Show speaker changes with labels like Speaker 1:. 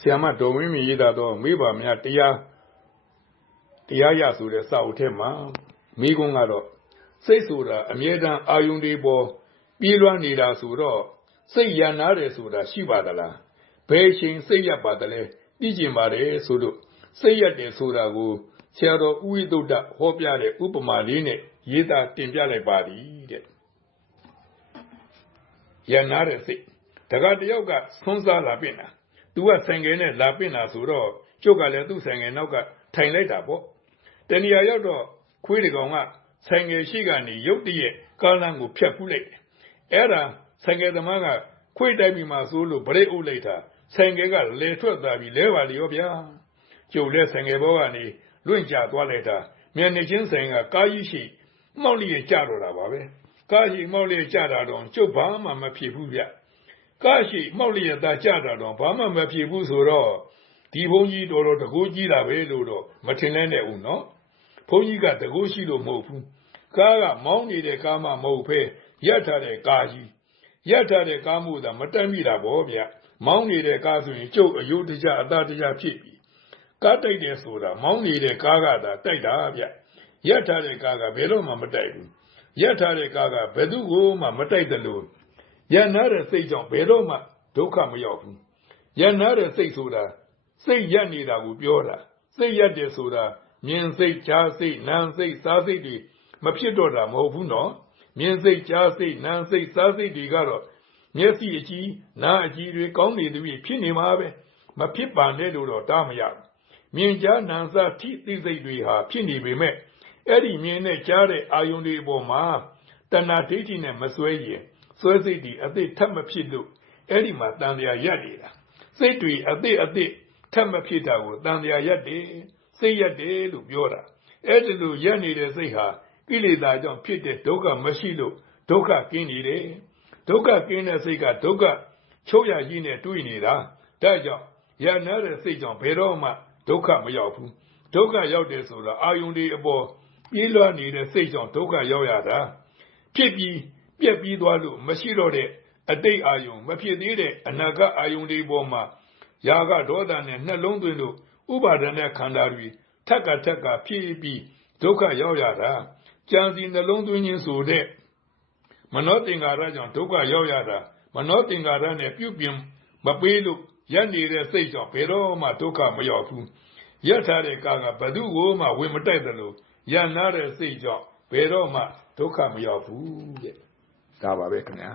Speaker 1: ဆရာမဒေါ်ဝင်းမြင့်ရေးသားသောမိဘများတရားတရားရဆိုတဲ့စာအုပ်ထဲမှာမိကုန်းကတော့စိတ်ဆိုတာအမြဲတမ်းအာယုန်တွေပေါ်ပြေးလွှမ်းနေတာဆိုတော့စိတ်ရန်နာတယ်ဆိုတာရှိပါသလားဘယ်ချိန်စိတ်ရပါသလဲသိကျင်ပါတယ်ဆိုလို့စိတ်ရတယ်ဆိုတာကိုဆရာတော်ဥဝိသုဒ္ဓဟောပြတဲ့ဥပမာလေးနဲ့ရေးသားတင်ပြလိုက်ပါသည်တဲ့ရန်နာတဲ့စိတ်တခါတယောက်ကဆွန်းစားလာပြင်တာ သူက ဆိုင်ကယ်နဲ့ လာပင့်တာဆိုတော့ ကျုပ်ကလည်း သူ့ဆိုင်ကယ်နောက်က ထိုင်လိုက်တာပေါ့တဏှာရောက်တော့ ခွေးတကောင်က ဆိုင်ငယ်ရှိကနေ ရုတ်တရက် ကားလမ်းကို ဖြတ်ဖူးလိုက်တယ်။အဲ့ဒါ ဆိုင်ငယ်သမားက ခွေးတိုက်ပြီးမှဆိုလို့ဗရိတ်အုပ်လိုက်တာ ဆိုင်ငယ်ကလေထွက်သွားပြီး လဲပါလေရောဗျာ။ကျုပ်လည်း ဆိုင်ငယ်ဘောကနေ လွင့်ကျသွားလိုက်တာမြန်နေချင်းဆိုင်က ကားကြီးရှိမှောက်လျက်ကျတော့တာပါပဲ။ကားရှိမှောက်လျက်ကျတာတော့ကျုပ် ဘာမှမဖြစ်ဘူးဗျ။ ကားရှိမှောက်လျက်သားကျတာတော့ဘာမှမဖြစ်ဘူးဆိုတော့ဒီဘုန်းကြီးတော်တော်တကူကြီးတာပဲလို့တော့မထင်လဲနဲ့ဦးနော်။ဘုန်းကြီးကတကိုးရှိလို့မဟုတ်ဘူးကားကမောင်းနေတဲ့ကားမှမဟုတ်ဖဲရက်ထားတဲ့ကားကြီးရက်ထားတဲ့ကားမှုသာမတက်မိတာဗောဗျမောင်းနေတဲ့ကားဆိုရင်ကျုပ်အယုဒ္ဓကြအသာတရားဖြစ်ပြီကားတိုက်တယ်ဆိုတာမောင်းနေတဲ့ကားကသာတိုက်တာဗျရက်ထားတဲ့ကားကဘယ်တော့မှမတိုက်ဘူးရက်ထားတဲ့ကားကဘယ်သူ့ကိုမှမတိုက်တယ်လို့ ရန်နာတဲ့စိတ်ကြောင့်ဘယ်တော့မှဒုက္ခမရောက်ဘူးရန်နာတဲ့စိတ်ဆိုတာစိတ်ရက်နေတာကိုပြောတာစိတ်ရက်တယ်ဆိုတာမြင်စိတ်ကြားစိတ်နာမ်စိတ်စားစိတ်တွေမဖြစ်တော့တာမဟုတ်ဘူးနော်မြင်စိတ်ကြားစိတ်နာမ်စိတ်စားစိတ်တွေကတော့မျက်စိအကြည့်နားအကြည့်တွေကောင်းနေသည်ဖြစ်နေမှာပဲမဖြစ်ပါနဲ့လို့တော့တားမရဘူးမြင်ကြားနာမ်စားထိသိစိတ်တွေဟာဖြစ်နေပေမဲ့အဲ့ဒီမြင်နဲ့ကြားတဲ့အာယုန်တွေအပေါ်မှာတဏှာဒိဋ္ဌိနဲ့မစွဲရင် စွဲစိတ်တွေအသိထပ်မဖြစ်လို့အဲ့ဒီမှာတန်တရားရက်နေတာစိတ်တွေအသိအသိထပ်မဖြစ်တာကိုတန်တရားရက်တယ်စိတ်ရက်တယ်လို့ပြောတာအဲ့ဒီလိုရက်နေတဲ့စိတ်ဟာကိလေသာကြောင့်ဖြစ်တဲ့ဒုက္ခမရှိလို့ဒုက္ခကင်းနေတယ်ဒုက္ခကင်းတဲ့စိတ်ကဒုက္ခချုပ်ရကြီးနဲ့တွေ့နေတာဒါကြောင့်ရနာတဲ့စိတ်ကြောင့်ဘယ်တော့မှဒုက္ခမရောက်ဘူးဒုက္ခရောက်တယ်ဆိုတာအာယုန်တွေအပေါ်ပြေးလွှားနေတဲ့စိတ်ကြောင့်ဒုက္ခရောက်ရတာဖြစ်ပြီး ပြက်ပြီးသွားလို့မရှိတော့တဲ့အတိတ်အာယုံမဖြစ်သေးတဲ့အနာဂတ်အာယုံတွေပေါ်မှာຢာကဒေါသနဲ့နှလုံးသွင်းလို့ဥပါဒณะခန္ဓာတွေထက်ကထက်ကဖြစ်ပြီးဒုက္ခရောက်ရတာကြံစီနှလုံးသွင်းခြင်းဆိုတဲ့မနောသင်္ကာရကြောင့်ဒုက္ခရောက်ရတာမနောသင်္ကာရနဲ့ပြုပြင်မပေးလို့ရက်နေတဲ့စိတ်ကြောင့်ဘယ်တော့မှဒုက္ခမရောက်ဘူးရက်ထားတဲ့ကာကဘသူ့ကိုမှဝင်မတိုက်တယ်လို့ရန်နာတဲ့စိတ်ကြောင့်ဘယ်တော့မှဒုက္ခမရောက်ဘူးတဲ့ ဒါပါပဲခင်ဗျာ